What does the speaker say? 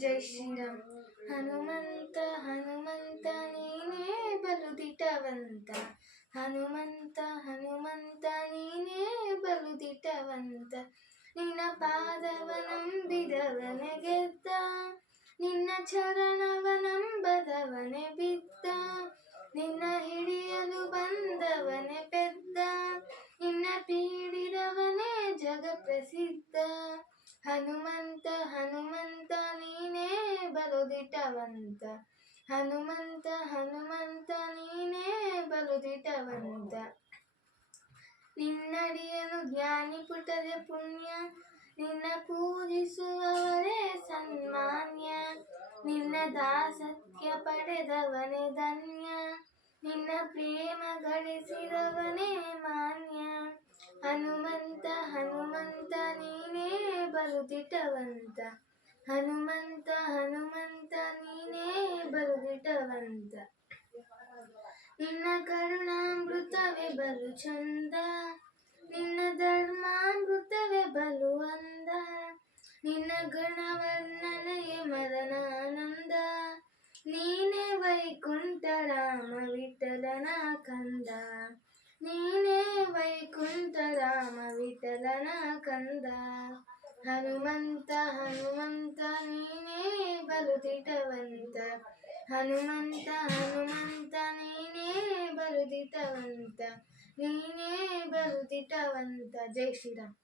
ಜೈ ಶ್ರೀರಾಮ್ ಹನುಮಂತ ಹನುಮಂತ ನೀನೇ ಬಲು ದಿಟವಂತ ಹನುಮಂತ ಹನುಮಂತ ನೀನೇ ಬಲು ದಿಟವಂತ ನಿನ್ನ ಪಾದವ ನಂಬಿದವನೆ ಗೆದ್ದ ನಿನ್ನ ಚರಣವ ನಂಬದವನೆ ಬಿದ್ದ ನಿನ್ನ ಹಿಡಿಯಲು ಬಂದವನೆ ಪೆದ್ದ ನಿನ್ನ ಪೀಡಿದವನೇ ಜಗ ಪ್ರಸಿದ್ಧ ಹನುಮಂತ ಹನುಮಂತ ನೀನೇ ಬಲು ದಿಟವಂತ ಹನುಮಂತ ಹನುಮಂತ, ನೀನೇ ಬಲು ದಿಟವಂತ ನಿನ್ನಡಿಯನು ಜ್ಞಾನಿ ಪುಟದೆ ಪುಣ್ಯ, ನಿನ್ನ ಪೂಜಿಸುವವರೇ ಸನ್ಮಾನ್ಯ. ನಿನ್ನ ದಾಸತ್ಯ ಪಡೆದವನೇ ಧನ್ಯ, ನಿನ್ನ ಪ್ರೇಮ ಗಳಿಸಿದವನೇ ಮಾನ್ಯ. ಹನುಮಂತ ಹನುಮಂತ, ನೀನೇ ಬಲು ದಿಟವಂತ ಹನುಮಂತ ಹನುಮಂತ ನೀನೇ ಬಲು ದಿಟವಂತ ನಿನ್ನ ಕರುಣಾಮೃತವೇ ಬಲು ಚಂದ. ನಿನ್ನ ಧರ್ಮಾಮೃತವೇ ಬಲು ಅಂದ. ನಿನ್ನ ಗುಣವರ್ಣನೆಯೇ ಮದನಾನಂದ. ನೀನೇ ವೈಕುಂಠ ರಾಮ ವಿಠಲನ ಕಂದ. ನೀನೇ ವೈಕುಂಠ ರಾಮ ವಿಠಲನ ಕಂದ. ಹನುಮಂತ ಹನುಮಂತ, ನೀನೇ ಬಲು ದಿಟವಂತ ಹನುಮಂತ ಹನುಮಂತ ನೀನೇ ಬಲು ದಿಟವಂತ ನೀನೇ ಬಲು ದಿಟವಂತ ಜೈ ಶ್ರೀರಾಮ್